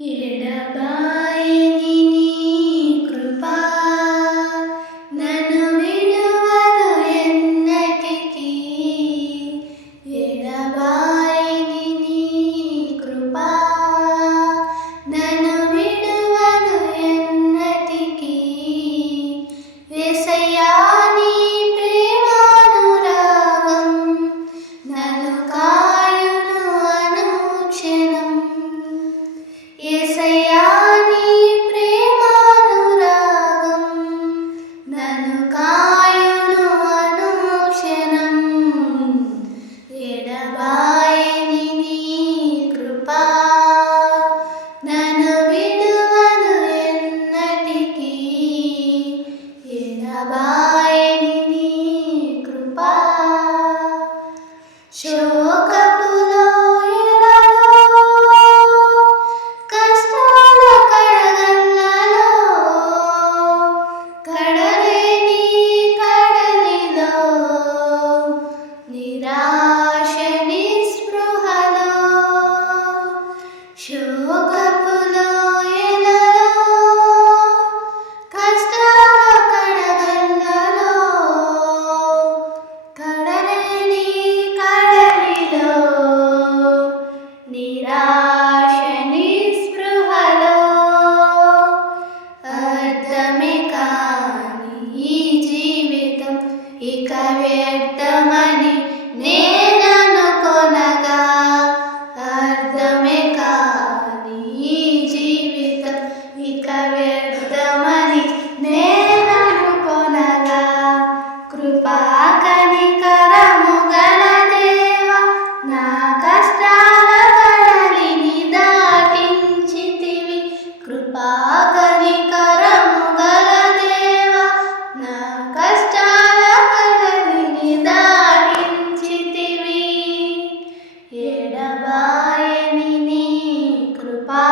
ఎడబాయని నీ కృపా నన్ను విడువదు ఎన్నటికీ. ఎడబాయని నీ కృపా నన్ను విడువదు ఎన్నటికీ. యేసయ్యా నీ ప్రేమానురాగం నన్ను కాయును అనుక్షణం. యేసయ్యా నీ ప్రేమానురాగం నన్ను కాయును అనుక్షణం. ఎడబాయని నీ కృపా నన్ను విడువదు ఎన్నటికీ. ఎడబాయని నీ కృపా శోకపు లోయలలో కష్టాల కడగళ్ళలో కడలేని కడలిలో నిరాశ నిస్పృహలో శోకపు లోయలలో కష్టాల కడగళ్ళలో కడలేని కడలిలో నిరాశ నిస్పృహలో అర్థమే కాని ఈ జీవితం ఇక వ్యర్థమని నేననుకొనగా. అర్థమే కాని ఈ జీవితం ఇక వ్యర్థమని నేననుకొనగా. కృపా కనికరము గల దేవా నా కష్టాల కడలిని దాటించితివి. కృపా కనికరము గల దేవా నా కష్టాల కడలిని దాటించితివి. ఎడబాయని నీ కృపా